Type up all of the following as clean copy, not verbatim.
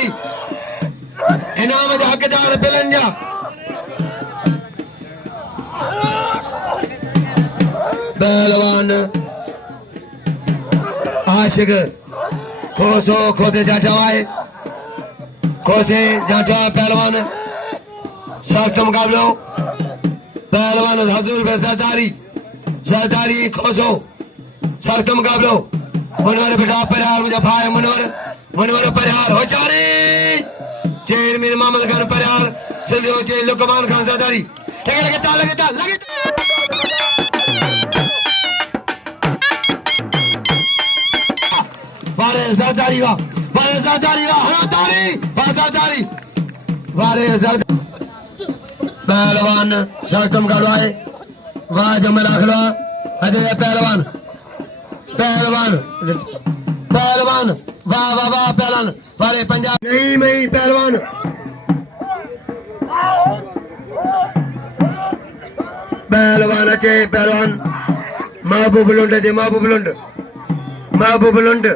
ताली इनाम जा हकदार बिलन जा पहलवान आशिक खोसो खोदे जाटा आए खोसे जाटा पहलवान सख्त मुकाबलो पहलवान हजूर पे सरदारी खोसो सख्त मुकाबलो मनोहर बेटा परिहार मुझे भाई मनोहर परिहार हो चारी चेयरमैन मोहम्मद खान परिहार सिंधी हो चेयर लुकमान खान सरदारी लगे वारे सरदारी वाह हरा तारी वारे सरदारी पहलवान सख्तम करवाए वाह जमल आखला अजय पहलवान वाह पहलवान वाले पंजाब नहीं पहलवान अचे पहलवान महबूब लुंड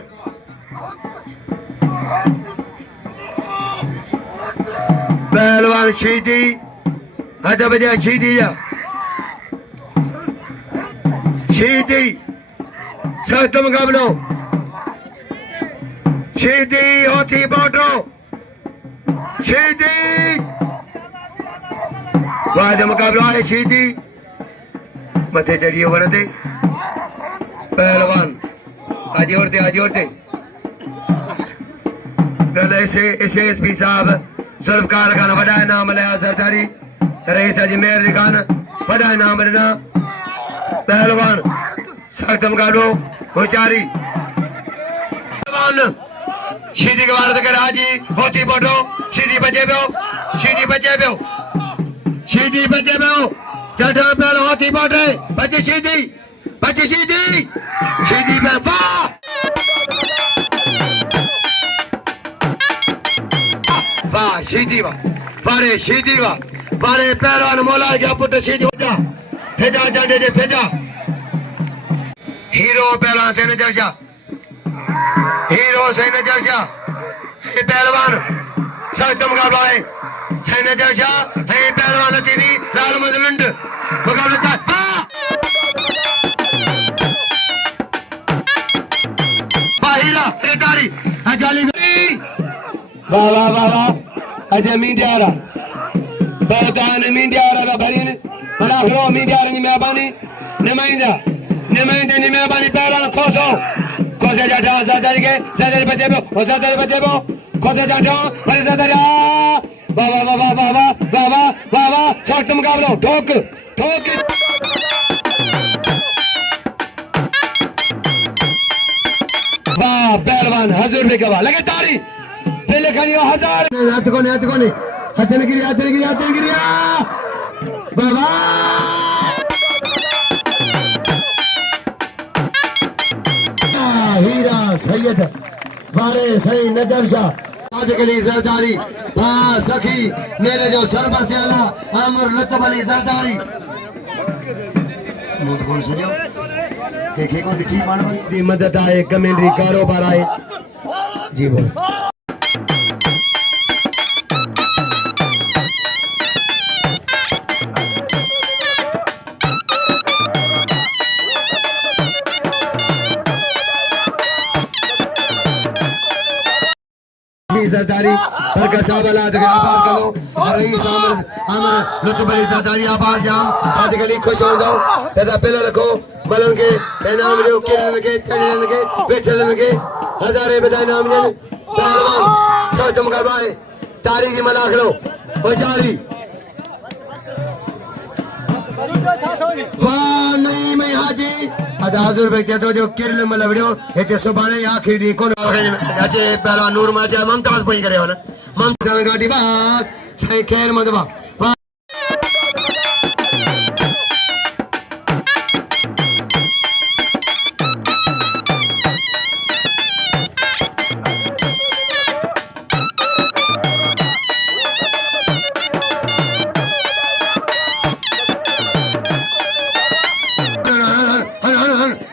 पहलवान शीदी हद बजे शीदी सख्त मुकाबलो शीदी होती बोटो शीदी वाद मुकाबला है शीदी मथे चढ़िए वरते पहलवान आज औरते कल एसएसपी साहब जुल्फकार खान वडा नाम लिया सरदारी रईस अजमेर अली खान वडा नाम लेना पहलवान सख्त मुकाबलो होचारी पहलवान शीदी के वारद कर हाजी होती बोटो शीदी बचे पियो जटा पहल होती बोटे बचे शीदी पे वाह शीदी वाह पारे पहलवान मौला जा पुट शीदी फेजा जाडे जे फेजा हीरो पहलवान से न जलसा ये पहलवान सख्त मुकाबला है सैन जलसा है पहलवान टीवी लाल मजलुंड मुकाबला बाहिरा सरकारी अजाली वाह अजय मीडियारा बरतान मीडियारा भरीन बड़ा खरो मीडियारा की मेहरबानी नुमाइंदा की मेहरबानी पहलवान खोसे जाटा सरदारी बचे बो खोसे जाटा पर सरदारी वाह सख्त मुकाबलो ठोक वाह पहलवान हजूर में गवा लगे तारी पहले खनियो हजार हाथ कोने हथन गिरी बाबा हीरा सैयद वारे सही नजर शाह आज के लिए सरदारी वाह सखी मेरे जो सरबस आला आमर लतब अली सरदारी मुझ कौन सुनियो के को बिठी मानव दी मदद आए कमेंट्री कारोबार आए जी बोलो सरदारी बरका साहब अल्लाह के आभार करो और रईस आमर लुत्फ अली सरदारी आभार जाम साथ गली खुश हो जाओ पैदा पहले रखो मलन के इनाम लियो किरण के चलन के पेचलन के हजारे बधाई नाम जन पहलवान सख्त मुकाबला है तारीखी मलाख लो ओ जारी वाह नहीं हाजी हज़ार रुपए तो जो किरल मलवड़ियो हेते सुभाणे आखिरी डी कोन अचे पहला नूर मा जा ममताज पई करे वन ममताज गाडी बा छे खैर मदबा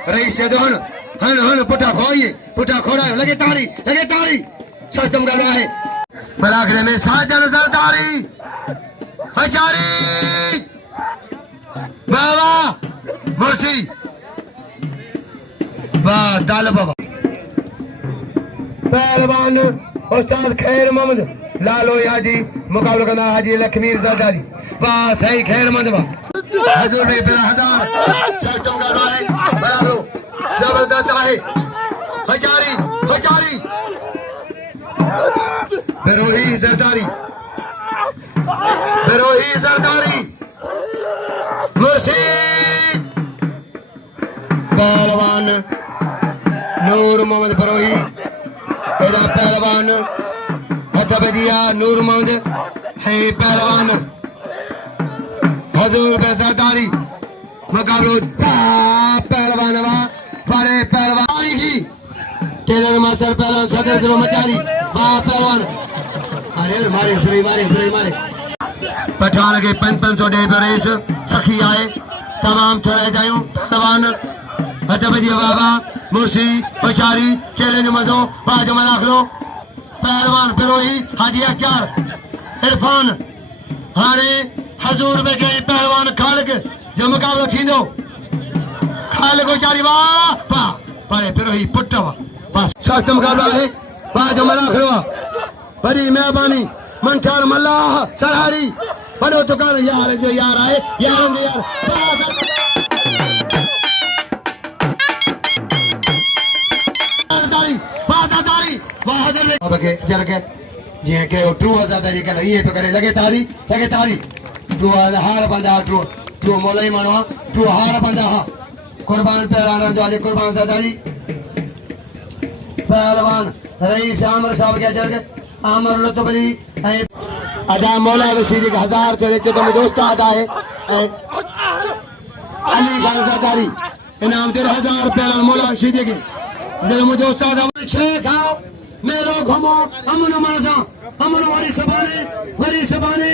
रईस से दोन हन पुटा खोइए पुटा खोड़ा लगे तारी सख्त मुकाबला है बलाखरे में साजन जरदारी हजारी बाबा मुर्शी वाह दाल बाबा पहलवान उस्ताद खैर मोहम्मद लालो हाजी मुकाबला करना हाजी लखमीर जरदारी वाह सही खैर मोहम्मद हजूर ने फिर 1000 शर्तों का भाई बड़ा दो जबरदस्त है हजारी हजारी बेरोही जरदारी मुर्शीद पहलवान नूर मोहम्मद बरोही एरा पहलवान हथबदिया नूर मोहम्मद है पहलवान हजूर जरदारी मुकाबलो पहलवान फाड़े पहलवान की टेलर मास्टर पहलवान सदर किलो मचारी वाह पहलवान अरे मारे मारे पठान के 500 डे रेस सखी आए तमाम थोड़े जायूं पहलवान हथबदी बाबा मुर्शी पचारी चैलेंज मजो बाज मलाखलो पहलवान फिरोही हाजी अख्तियार इरफान हाने हजूर में गए पहलवान खालिक जो मुकाबलो थींदो खालिक चारी वाह वाह पारे फिरोही पुटवा बस सख्त मुकाबला है बाज मलाखलो बड़ी मेहरबानी मंठार मल्लाह सरहारी बड़ो दुकान यार जो यार आए यार जी के ट्रू आजादारी के ये पे करे लगे तारी ट्रू हार बंदा ट्रू मोलाई मानो ट्रू हार बंदा कुर्बान पहलवान जो आज कुर्बान आजादारी पहलवान रईस आमर साहब के जरगे आमर लुत्फली अदा मौला रशीद 1000 चले तो दोस्त अदा है अली गाजादारी इनाम तेरे 1000 पहलवान मौला रशीद के जब मुझे उस्ताद छे खाओ मेलो घुमो अमन मरजा अमन वारी सबाने